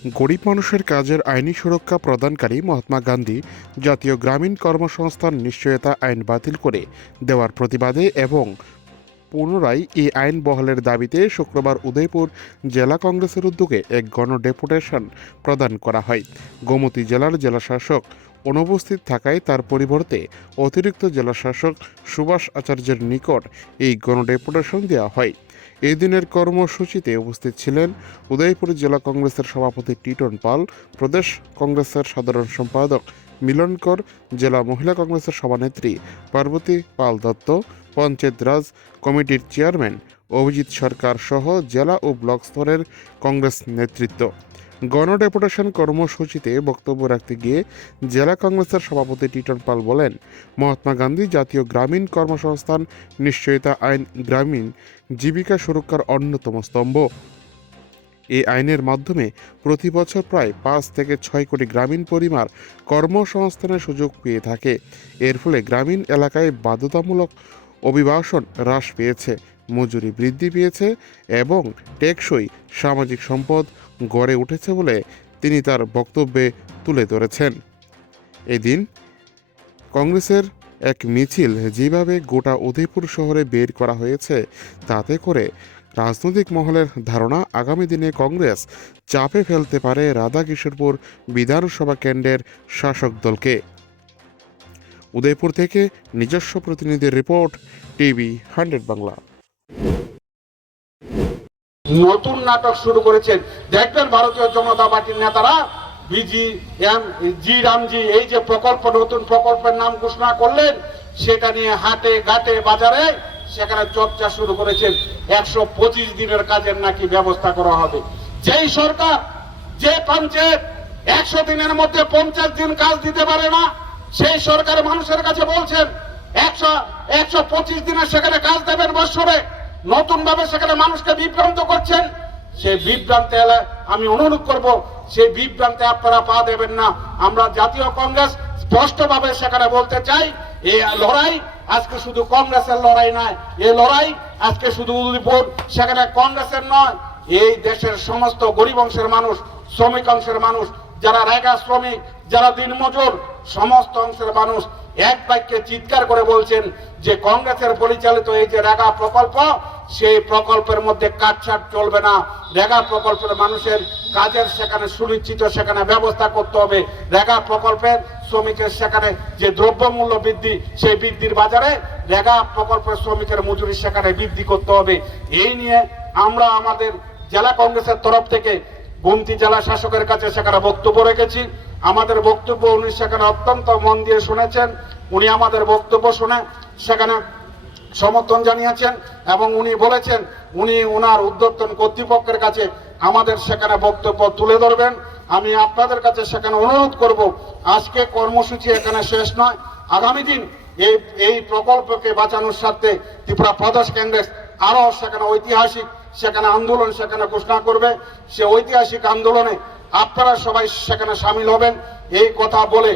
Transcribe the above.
গরিব মানুষের কাজের আইনি সুরক্ষা প্রদানকারী মহাত্মা গান্ধী জাতীয় গ্রামীণ কর্মসংস্থান নিশ্চয়তা আইন বাতিল করে দেওয়ার প্রতিবাদে এবং পুনরায় এই আইন বহালের দাবিতে শুক্রবার উদয়পুর জেলা কংগ্রেসের উদ্যোগে এক গণডেপুটেশন প্রদান করা হয়। গোমতী জেলার জেলাশাসক অনুপস্থিত থাকায় তার পরিবর্তে অতিরিক্ত জেলাশাসক সুভাষ আচার্যের নিকট এই গণডেপুটেশন দেওয়া হয়। এই দিনের কর্মসূচিতে উপস্থিত ছিলেন উদয়পুর জেলা কংগ্রেসের সভাপতি টিটন পাল, প্রদেশ কংগ্রেসের সাধারণ সম্পাদক মিলন কর, জেলা মহিলা কংগ্রেসের সভানেত্রী পার্বতী পাল দত্ত, পঞ্চায়েত রাজ কমিটির চেয়ারম্যান অভিজিৎ সরকার সহ জেলা ও ব্লক স্তরের কংগ্রেস নেতৃত্ব। গণডেপুটেশন কর্মসূচিতে বক্তব্য রাখতে গিয়ে জেলা কংগ্রেসের সভাপতি টিটন পাল বলেন, মহাত্মা গান্ধী জাতীয় গ্রামীণ কর্মসংস্থান নিশ্চয়তা আইন গ্রামীণ জীবিকা সুরক্ষার অন্যতম স্তম্ভ। এই আইনের মাধ্যমে প্রতি বছর প্রায় 5 থেকে 6 কোটি গ্রামীণ পরিবার কর্মসংস্থানের সুযোগ পেয়ে থাকে। এর ফলে গ্রামীণ এলাকায় বাধ্যতামূলক অভিবাসন হ্রাস পেয়েছে, মজুরি বৃদ্ধি পেয়েছে এবং টেকসই সামাজিক সম্পদ গড়ে উঠেছে বলে তিনি তার বক্তব্যে তুলে ধরেছেন। এদিন কংগ্রেসের এক মিছিল যেভাবে গোটা উদয়পুর শহরে বের করা হয়েছে, তাতে করে রাজনৈতিক মহলের ধারণা আগামী দিনে কংগ্রেস চাপে ফেলতে পারে রাধাকিশোরপুর বিধানসভা কেন্দ্রের শাসক দলকে। উদয়পুর থেকে নিজস্ব প্রতিনিধির রিপোর্ট, টিভি 100 বাংলা। নতুন নাটক শুরু করেছেন, দেখবেন ভারতীয় জনতা পার্টির নেতারা জি রামজি এই যে প্রকল্প, নতুন প্রকল্পের নাম ঘোষণা করলেন, সেটা নিয়ে হাটে ঘাটে বাজারে সেখানে চর্চা শুরু করেছেন। 125 দিনের কাজের নাকি ব্যবস্থা করা হবে। যেই সরকার, যে পঞ্চায়েত 100 দিনের মধ্যে 50 দিন কাজ দিতে পারে না, সেই সরকার মানুষের কাছে বলছেন 125 দিনে সেখানে কাজ দেবেন বৎসরে। নতুন ভাবে সেখানে মানুষকে বিভ্রান্ত করছেন। সেই বিভ্রান্তে এলে আমি অনুরোধ করব, সেই বিভ্রান্তে আপনারা পা দেবেন না। আমরা জাতীয় কংগ্রেস স্পষ্টভাবে সেখানে বলতে চাই, এই লড়াই আজকে শুধু কংগ্রেসের লড়াই নয়, এই লড়াই আজকে শুধু উদয়পুর সেখানে কংগ্রেসের নয়, এই দেশের সমস্ত গরিব অংশের মানুষ, শ্রমিক অংশের মানুষ, যারা রেগা শ্রমিক, যারা দিনমজুর, সমস্ত অংশের মানুষ এক বাক্যে চিৎকার করে বলছেন যে কংগ্রেসের পরিচালিত এই যে রেগা প্রকল্প, সেই প্রকল্পের মধ্যে কাটছাট চলবে না। রেগা প্রকল্পের মানুষের কাজের সেখানে সুনিশ্চিত সেখানে ব্যবস্থা করতে হবে। রেগা প্রকল্পের শ্রমিকের সেখানে যে দ্রব্যমূল্য বৃদ্ধি, সেই বৃদ্ধির বাজারে রেগা প্রকল্পের শ্রমিকের মজুরি সেখানে বৃদ্ধি করতে হবে। এই নিয়ে আমরা আমাদের জেলা কংগ্রেসের তরফ থেকে গোমতী জেলা শাসকের কাছে সেখানে বক্তব্য রেখেছি। আমাদের বক্তব্য উনি সেখানে অত্যন্ত মন দিয়ে শুনেছেন। উনি আমাদের বক্তব্য শুনে সেখানে সমর্থন জানিয়েছেন এবং উনি বলেছেন উনি ওনার ঊর্ধ্বতন কর্তৃপক্ষের কাছে আমাদের সেখানে বক্তব্য তুলে ধরবেন। আমি আপনাদের কাছে সেখানে অনুরোধ করব, আজকে কর্মসূচি এখানে শেষ নয়। আগামী দিন এই প্রকল্পকে বাঁচানোর স্বার্থে ত্রিপুরা প্রদেশ কংগ্রেস আরো সেখানে ঐতিহাসিক সেখানে আন্দোলন সেখানে ঘোষণা করবে। সে ঐতিহাসিক আন্দোলনে আপনারা সবাই সেখানে সামিল হবেন, এই কথা বলে